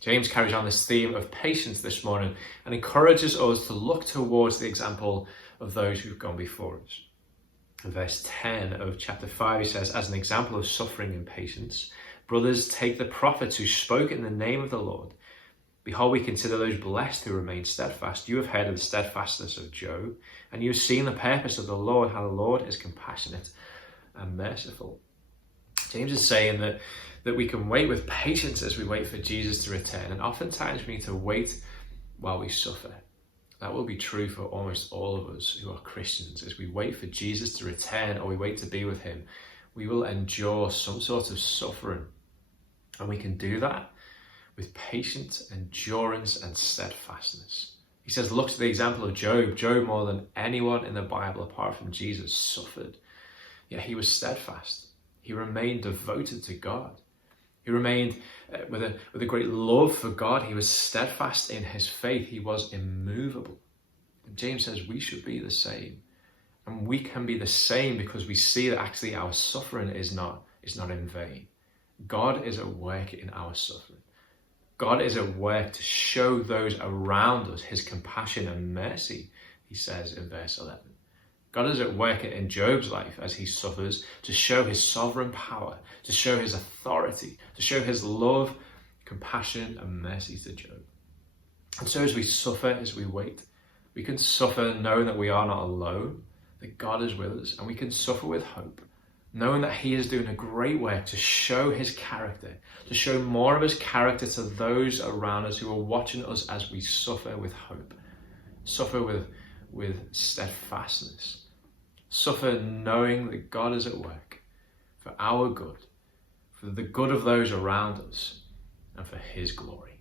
James carries on this theme of patience this morning and encourages us to look towards the example of those who've gone before us. In verse 10 of chapter 5, he says, as an example of suffering and patience, brothers, take the prophets who spoke in the name of the Lord. Behold, we consider those blessed who remain steadfast. You have heard of the steadfastness of Job, and you have seen the purpose of the Lord, how the Lord is compassionate and merciful. James is saying that we can wait with patience as we wait for Jesus to return. And oftentimes we need to wait while we suffer. That will be true for almost all of us who are Christians. As we wait for Jesus to return or we wait to be with him, we will endure some sort of suffering. And we can do that with patience, endurance, and steadfastness. He says, look to the example of Job. Job, more than anyone in the Bible apart from Jesus, suffered. Yet he was steadfast. He remained devoted to God. He remained with a great love for God. He was steadfast in his faith. He was immovable. And James says we should be the same. And we can be the same because we see that actually our suffering is not in vain. God is at work in our suffering. God is at work to show those around us his compassion and mercy, he says in verse 11. God is at work in Job's life as he suffers to show his sovereign power, to show his authority, to show his love, compassion, and mercy to Job. And so as we suffer, as we wait, we can suffer knowing that we are not alone, that God is with us, and we can suffer with hope, knowing that he is doing a great work to show his character, to show more of his character to those around us who are watching us as we suffer with hope, suffer with steadfastness, suffer knowing that God is at work for our good, for the good of those around us, and for his glory.